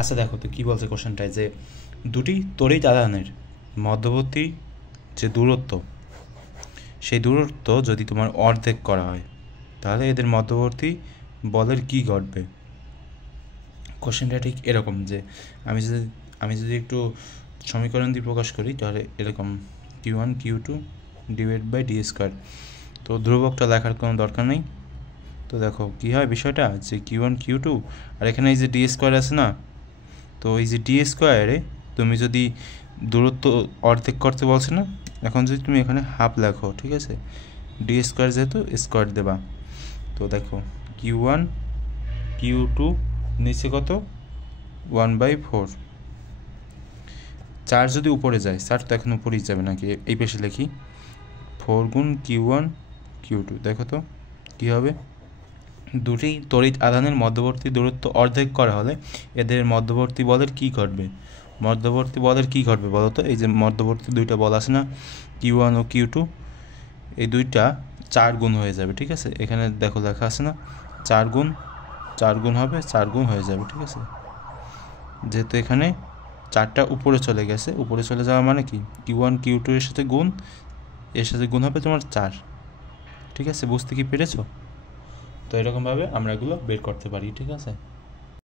আচ্ছা দেখো তো কী বলছে কোশ্চেনটায়, যে দুটি তড়িৎ আধানের মধ্যবর্তী যে দূরত্ব, সেই দূরত্ব যদি তোমার অর্ধেক করা হয় তাহলে এদের মধ্যবর্তী বলের কী ঘটবে। কোশ্চেনটা ঠিক এরকম যে আমি যদি একটু সমীকরণ দিয়ে প্রকাশ করি তাহলে এরকম Q1 Q2 divide by D square. তো ধ্রুবকটা লেখার কোনো দরকার নেই। তো দেখো কী হয় বিষয়টা, যে Q1 Q2 আর এখানে এই যে ডি স্কোয়ার আছে না, তো এই যে ডি স্কোয়ারে তুমি যদি দূরত্ব অর্ধেক করতে বলছে না, এখন যদি তুমি এখানে হাফ লেখো, ঠিক আছে, ডি স্কোয়ার যেহেতু স্কোয়ার দেবা। তো দেখো Q1 Q2 নিচে কত 1/4। 4 যদি উপরে যায়, 4 তো এখন উপরেই যাবে নাকি, এই পেশে লিখি 4 গুণ Q1 Q2। দেখো তো কী হবে, দুটি তড়িৎ আধানের মধ্যবর্তী দূরত্ব অর্ধেক করা হলে এদের মধ্যবর্তী বলের কী ঘটবে। মধ্যবর্তী বলের কী ঘটবে বলো তো। এই যে মধ্যবর্তী দুইটা বল আছে না, Q1 ও Q2, এই দুইটা 4 গুণ হয়ে যাবে, ঠিক আছে। এখানে দেখো লেখা আছে না 4 গুণ হবে, 4 গুণ হয়ে যাবে, ঠিক আছে। যেহেতু এখানে 4টা উপরে চলে গেছে, উপরে চলে যাওয়া মানে কি Q1 Q2 এর সাথে গুণ হবে তোমার 4, ঠিক আছে। বুঝতে কি পেরেছো? তো এরকমভাবে আমরা এগুলো বের করতে পারি, ঠিক আছে।